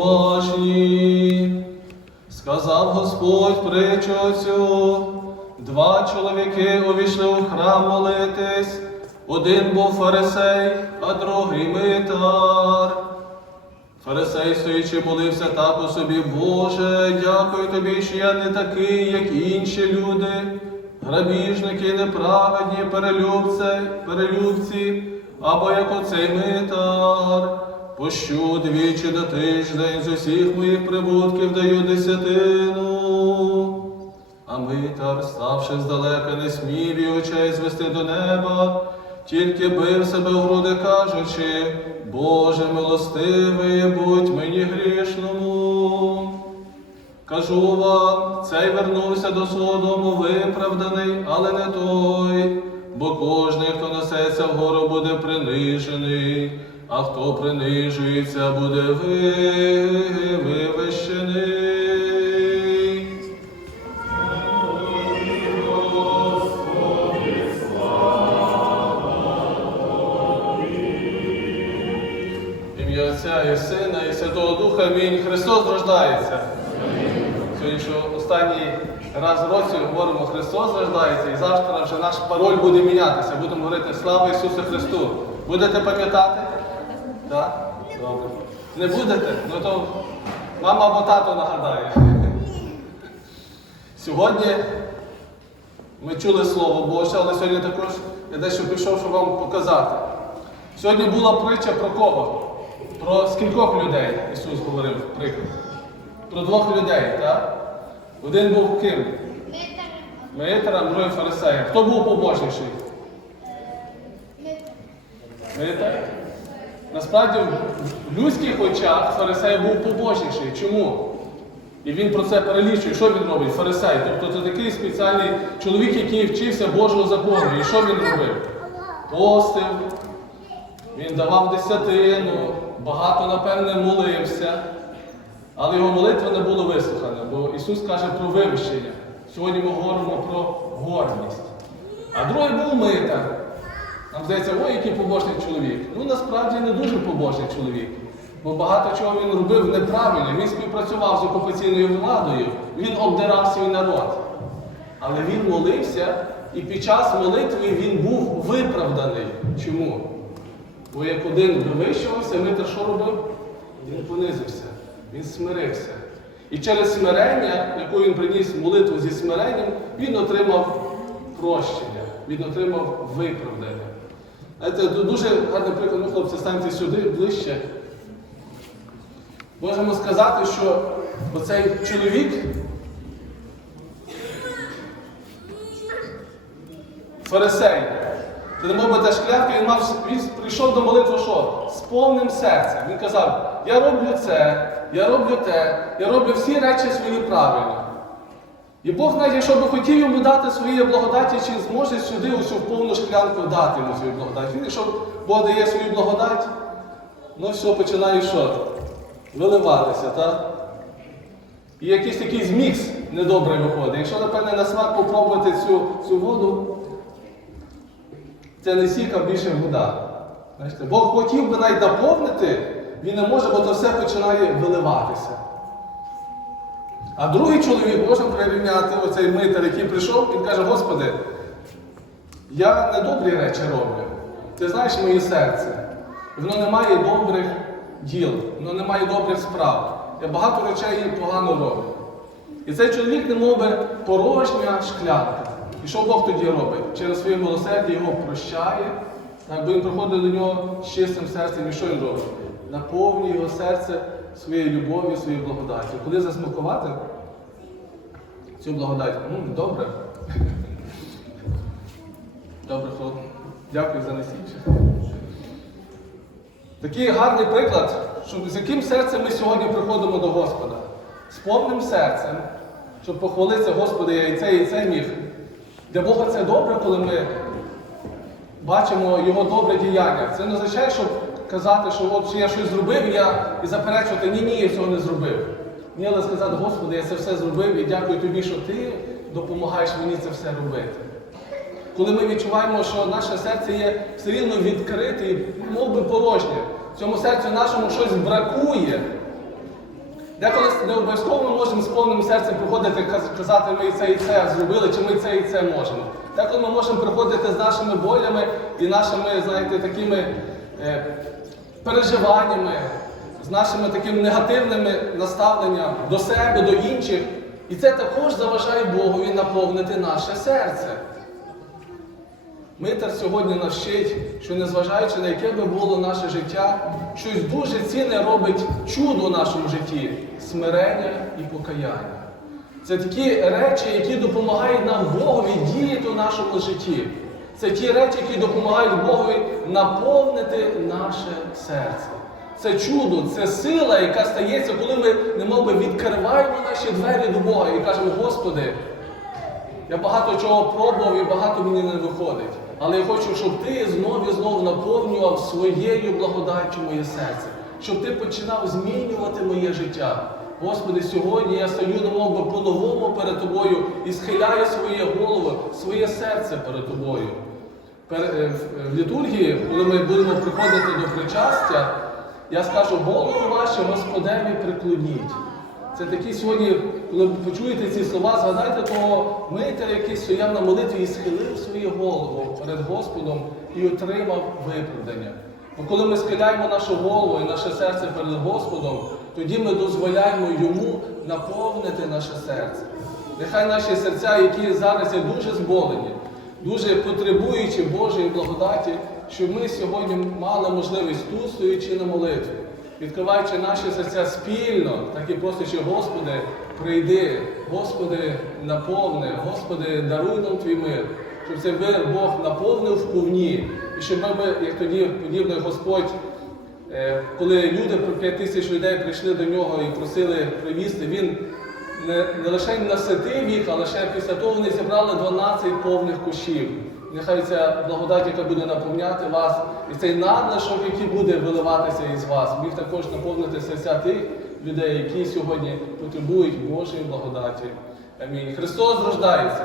уважні. Сказав Господь притчу цю, два чоловіки увійшли у храм молитись, один був фарисей, а другий митар. Фарисей, стоячи, молився так у собі, Боже, дякую тобі, що я не такий, як інші люди, грабіжники, неправедні, перелюбці, перелюбці, або як оцей митар. Пощу двічі на тиждень з усіх моїх прибутків даю десятину. А митар, ставши здалека, не смів і очей звести до неба, тільки бив себе в груди, кажучи, Боже милостивий, будь мені грішному. Кажу вам, цей вернувся до свого дому виправданий, але не той, бо кожний, хто несеться вгору, буде принижений, а хто принижується, буде ви- вивищений. Ім'я Отця і Сина, і Святого Духа. Амінь. Христос рождається. Сьогодні, що останній раз в році говоримо Христос рождається, і завтра вже наш пароль буде мінятися. Будемо говорити Слава Ісусу Христу. Будете пам'ятати? Так? Добре. Не будете? Ну то мама або тато нагадає. Сьогодні ми чули Слово Боже, але сьогодні також я дещо прийшов, щоб вам показати. Сьогодні була притча про кого? Про скількох людей Ісус говорив приклад? Про двох людей, так? Один був ким? Митером, другий фарисеєм. Хто був побожніший? Митер? Насправді в людських очах фарисей був побожніший. Чому? І він про це перелічує. Що він робить? Фарисей. Тобто це такий спеціальний чоловік, який вчився Божого закону. І що він робив? Постив, він давав десятину, багато, напевне, молився. Але його молитва не була вислухана, бо Ісус каже про вивищення. Сьогодні ми говоримо про гордість. А другий був митар. Нам здається, ой, який побожний чоловік. Ну насправді не дуже побожний чоловік. Бо багато чого він робив неправильно. Він співпрацював з окупаційною владою, він обдирав свій народ. Але він молився, і під час молитви він був виправданий. Чому? Бо як один вивищувався, Митер що робив? Він понизився, він смирився. І через смирення, яку він приніс молитву зі смиренням, він отримав прощення, він отримав виправдання. Ду- дуже гарний приклад, ну, хлопці, станьте сюди ближче. Можемо сказати, що оцей чоловік фарисей. Ти не би та шклянка, він мав він прийшов до молитви що? З повним серцем. Він казав, я роблю це, я роблю те, я роблю всі речі свої правильно. І Бог навіть, якщо би хотів йому дати своєї благодаті, чи зможе сюди усю повну шклянку дати йому свою благодать. Він, якщо Бог дає свою благодать, ну все, починає що? Виливатися, так? І якийсь такий змікс недобрий виходить. Якщо, напевне, на смак попробувати цю, цю воду, це не сік, а більше вода. Бог хотів би навіть наповнити, він не може, бо то все починає виливатися. А другий чоловік можемо прирівняти оцей митер, який прийшов, він каже, Господи, я недобрі речі роблю. Ти знаєш моє серце. Воно не має добрих діл, воно не має добрих справ. Я багато речей погано роблю. І цей чоловік не мов би порожня шклянка. І що Бог тоді робить? Через своє милосердя його прощає, бо він приходить до нього з чистим серцем, і що він робить? Наповнює його серце своєю любов'ю, своєю благодаттю. Коли засмакувати цю благодать, м, добре. Добре, хлоп. Дякую за насічення. Такий гарний приклад, що з яким серцем ми сьогодні приходимо до Господа. З повним серцем, щоб похвалитися, Господи, я і це, і це міг. Для Бога це добре, коли ми бачимо Його добре діяння. Це не означає, щоб казати, що от я щось зробив, я і заперечувати, ні, ні, я цього не зробив. Ні, але сказати, Господи, я це все зробив і дякую тобі, що ти допомагаєш мені це все робити. Коли ми відчуваємо, що наше серце є все рівно відкрите і мов би порожнє, цьому серцю нашому щось бракує, Деколи не обов'язково ми можемо з повним серцем приходити каз- казати, ми це і це зробили, чи ми це і це можемо. Деколи ми можемо приходити з нашими болями і нашими, знаєте, такими е, переживаннями, з нашими таким негативними наставленням до себе, до інших. І це також заважає Богові наповнити наше серце. Митар сьогодні нас вчить, що незважаючи на яке би було наше життя, щось дуже цінне робить чудо в нашому житті смирення і покаяння. Це такі речі, які допомагають нам Богові діяти у нашому житті. Це ті речі, які допомагають Богові наповнити наше серце. Це чудо, це сила, яка стається, коли ми немовби відкриваємо наші двері до Бога і кажемо, Господи, я багато чого пробував і багато мені не виходить. Але я хочу, щоб ти знов і знов наповнював своєю благодаттю моє серце, щоб ти починав змінювати моє життя. Господи, сьогодні я стою немов би по-новому перед тобою і схиляю своє голову, своє серце перед тобою. Е, в- В літургії, коли ми будемо приходити до причастя, я скажу, голову ваші Господеві приклоніть. Це такі сьогодні, коли почуєте ці слова, згадайте того митаря, який стояв на молитві і схилив свою голову перед Господом і отримав виправдання. Бо коли ми схиляємо нашу голову і наше серце перед Господом, тоді ми дозволяємо йому наповнити наше серце. Нехай наші серця, які зараз є дуже зболені, дуже потребуючи Божої благодаті, щоб ми сьогодні мали можливість тут, стоячи на молитві, відкриваючи наші серця спільно, так і просячи, Господи, прийди, Господи, наповни, Господи, даруй нам твій мир, щоб цей мир Бог наповнив вповні, і щоб ми, як тоді подібний Господь. Е, Коли люди про 5 тисяч людей прийшли до нього і просили привізти, він не, не лише наситив їх, а лише після того вони зібрали 12 повних кущів. Нехай ця благодать, яка буде наповняти вас, і цей надлишок, який буде виливатися із вас, міг також наповнити серця тих людей, які сьогодні потребують Божої благодаті. Амінь. Христос рождається.